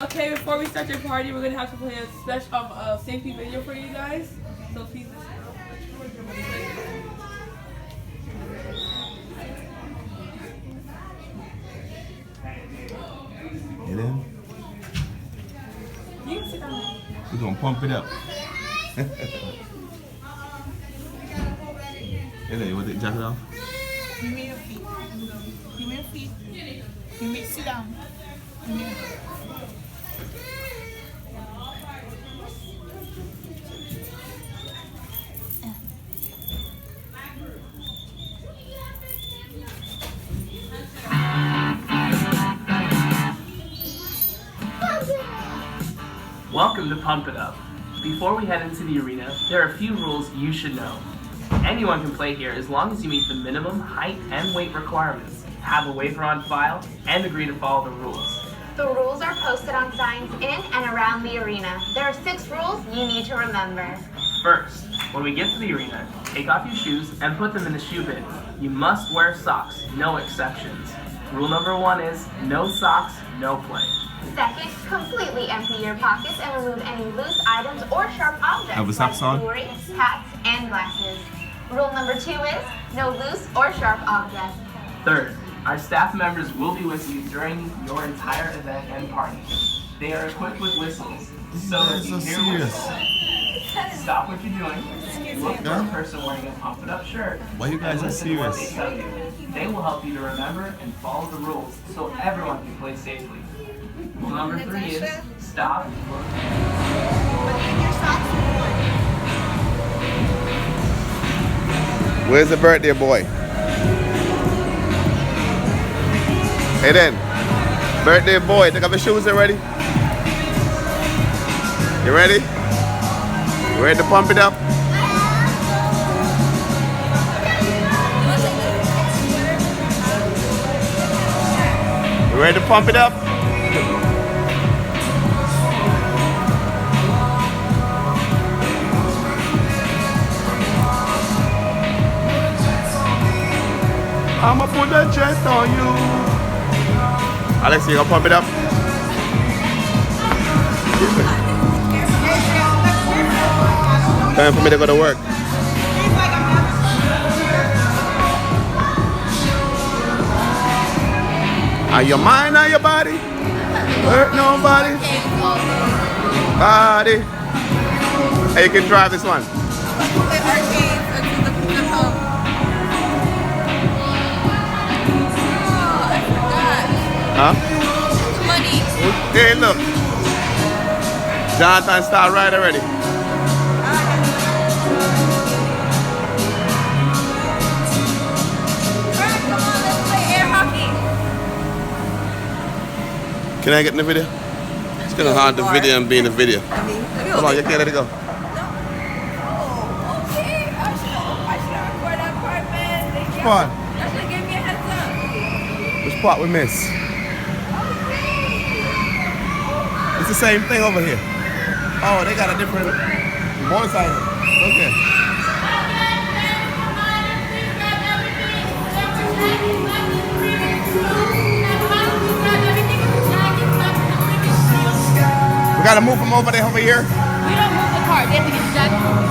Okay, before we start your party, we're gonna have to play a special safety video for you guys. So please listen. Get in. You can sit down. We're gonna pump it up. Hey, you want to take the jacket off? Give me your feet. Give me your feet. Give me sit down. Give me your feet. Welcome to Pump It Up. Before we head into the arena, there are a few rules you should know. Anyone can play here as long as you meet the minimum height and weight requirements, have a waiver on file, and agree to follow the rules. The rules are posted on signs in and around the arena. There are 6 rules you need to remember. First, when we get to the arena, take off your shoes and put them in the shoe bin. You must wear socks, no exceptions. Rule number 1 is no socks, no play. Second, completely empty your pockets and remove any loose items or sharp objects Have a socks like on? jewelry, hats, and glasses. Rule number 2 is no loose or sharp objects. Third, our staff members will be with you during your entire event and party. They are equipped with whistles, so if you hear whistles, stop what you're doing, look for a person wearing a Pump It Up shirt, Why you guys and are listen to what serious? they tell you. They will help you to remember and follow the rules so everyone can play safely. Rule number 3 is stop, look, Where's the birthday boy? Hey then, birthday boy, take off your shoes already? You ready? You ready to pump it up? You ready to pump it up? I'ma put the chest on you. Alex, you gonna pump it up? Time for me to go to work. Are your mind or your body? Hurt nobody. Body. Hey, you can drive this one. Huh? Money. Hey, look. Jonathan start right already. Come on, let's play air hockey. Can I get in the video? It's gonna hard the video and be in the video. Hold on, you can't let it go. Okay, I should record that part, man. Thank you. Part? That should give me a heads up. Which part we miss? It's the same thing over here. Oh, they got a different motorcycle. Okay. We gotta move them over there, over here. We don't move the car. They have to get the jacket.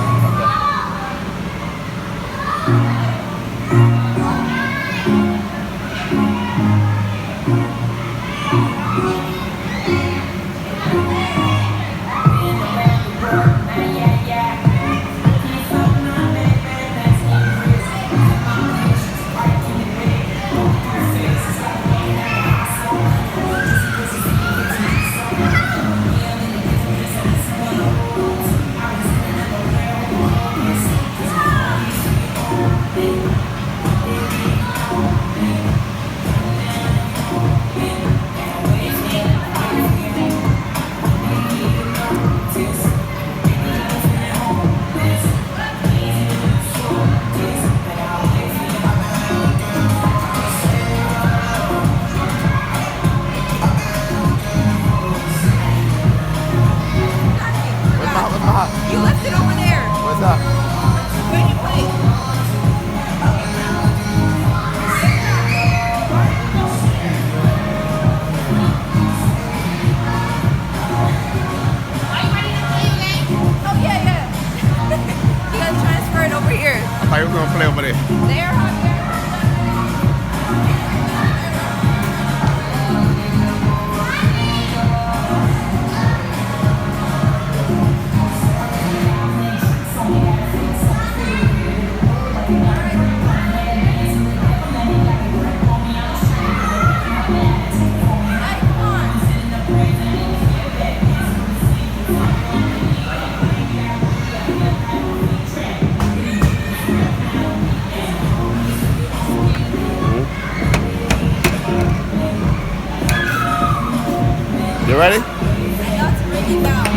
vibrate. They're hungry. You ready? That's really loud.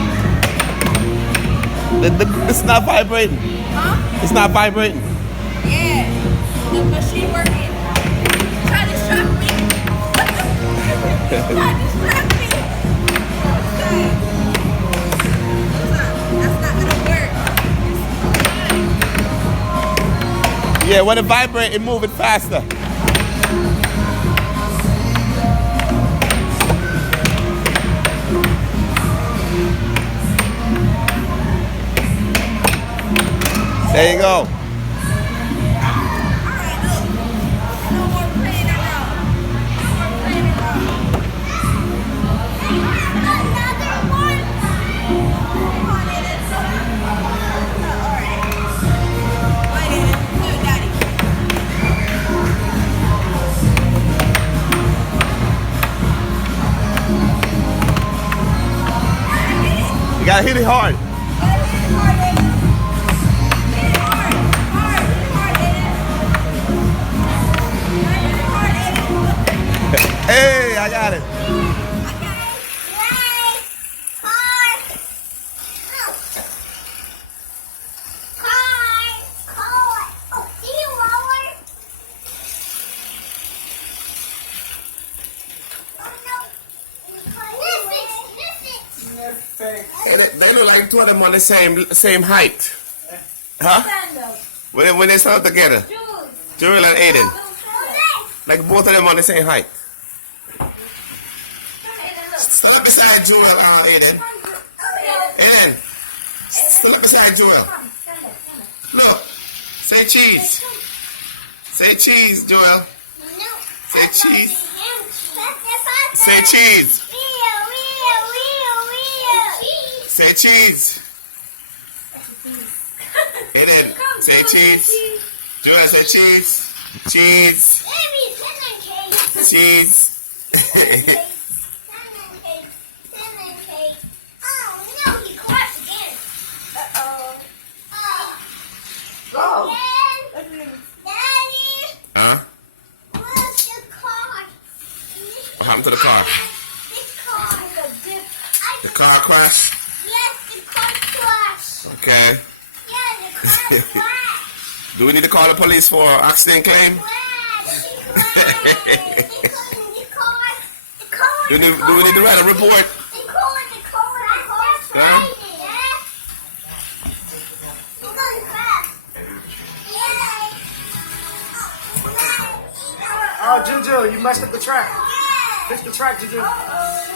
It's not vibrating. Huh? It's not vibrating. Yeah. The machine working. Try to distract me. Try to distract me. What's that? That's not gonna work. Yeah, when it vibrates, it moves it faster. There you go. No more playing around. No more playing around. Another one. Come on, Aiden. Alright. Wait, Aiden. Good, Daddy. You gotta hit it hard. Hit it hard, Aiden. Hit it hard. Hard. Hit it hard, Aiden. Hit it hard, Aiden. Hey, I got it. They look like two of them on the same height. Huh? When they start together. Jewel and Aiden. Like both of them on the same height. Stand up beside Jewel, Aiden. Aiden. Stand up beside Jewel. Look. Say cheese. Say cheese, Joel. Say cheese. Say cheese. Say cheese. Aiden, say cheese. Joel, say cheese. Cheese. Cheese. Huh? What happened to the car? The car crashed? Yes, the car crashed. Okay. Yeah, the car crashed. Do we need to call the police for accident claim? Do we need to write a report? Oh, Juju, you messed up the track. Fix the track, Juju.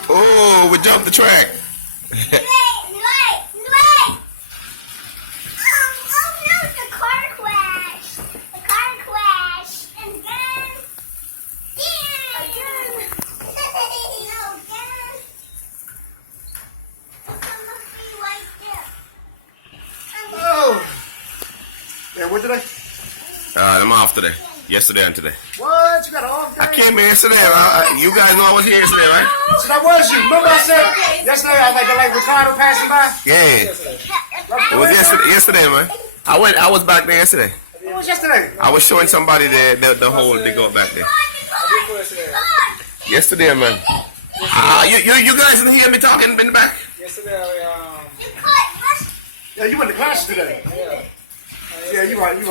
Oh, we jumped the track. Oh. Yeah, what today? I'm off today. Yesterday and today. What? You got an off day? I came here yesterday. You guys know I was here yesterday, right? So that was you. Remember I said yesterday I like Ricardo passing by? Yeah. It was yesterday, man. I was back there yesterday. What was yesterday? I was showing somebody the hole they go back there. Yesterday, man. You guys didn't hear me talking in the back? Yesterday, yeah, you went to class today. Yeah, you right. No,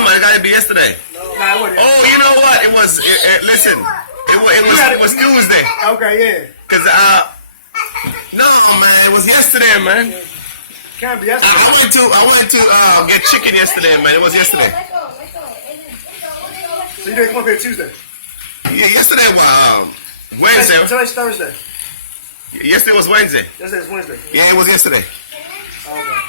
man, it gotta be yesterday. Nah, it wasn't. Oh, you know what? It was. Listen, it was Tuesday. Okay, yeah. Cause no, man, it was yesterday, man. Can't be yesterday. I went to get chicken yesterday, man. It was yesterday. So you didn't come up here Tuesday? Yeah, yesterday was Wednesday. Today's Thursday. Yesterday was Wednesday. Yesterday's Wednesday. Yeah, it was yesterday. Okay.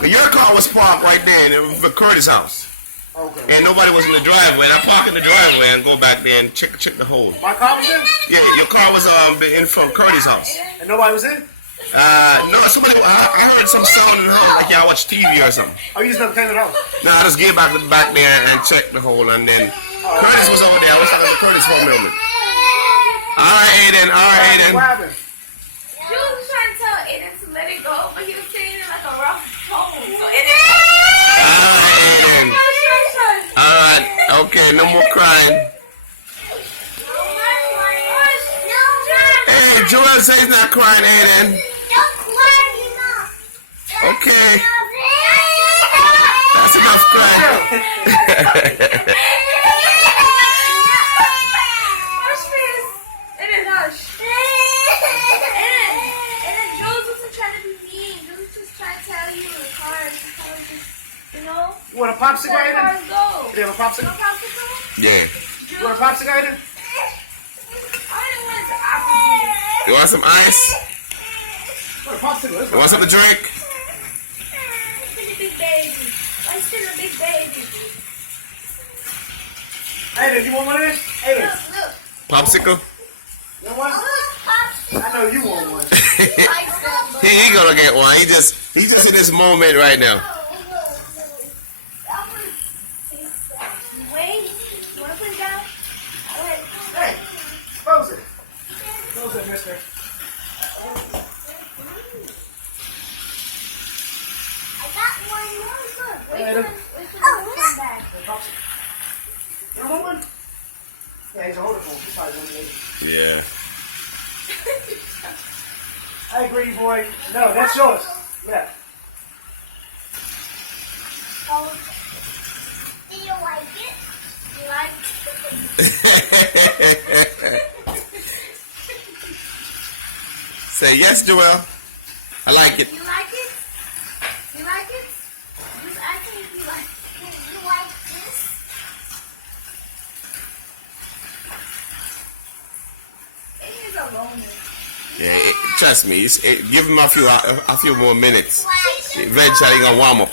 But your car was parked right there in the Curtis house. Okay. And nobody was in the driveway. And I park in the driveway and go back there and check the hole. My car was in? Yeah, your car was in front of Curtis house. And nobody was in? No, somebody. I heard some sound in the house, like y'all watch TV or something. Oh, you just never came to the house? No, I just get back there and check the hole, and then Curtis was over there. I was talking to Curtis for a moment. All right, Aiden. All right, Aiden. What happened? Jules was trying to tell Aiden to let it go, but he was saying it like a rough tone. So Aiden. All right, Aiden. All right. Okay, no more crying. Hey, Joel says he's not crying, Aiden. Don't cry enough. Okay. That's enough crying. Hush, please. It is hush. And then Jules wasn't trying to be mean. Jules was just trying to tell you the cars. You know? You want a popsicle, Where Aiden? cars go. You have a popsicle? No popsicle? Yeah. You want a popsicle, Aiden? I didn't want the apple juice. You want some ice? You want a popsicle? Let's You want something to drink? I'm still a big baby. I'm still a big baby. Aiden, you want one of this? Aiden, Look. Popsicle? you want one? I know you want one. He gonna get one. He's just in this moment right now. Wait. You want to put it down? Wait. Hey, close it. Close it, mister. I got one more. Wait Hey, for look. the come back. You want one? Yeah, he's a holder phone. He's probably one of these. Yeah. I agree, boy. No, that's yours. Yeah. Do you like it? You like Say yes, Joel. I like it. You like it? You like it? Just asking if you like it. You like this? It is a loner. Yeah, trust me. Give him a few more minutes. Eventually, he gonna warm up.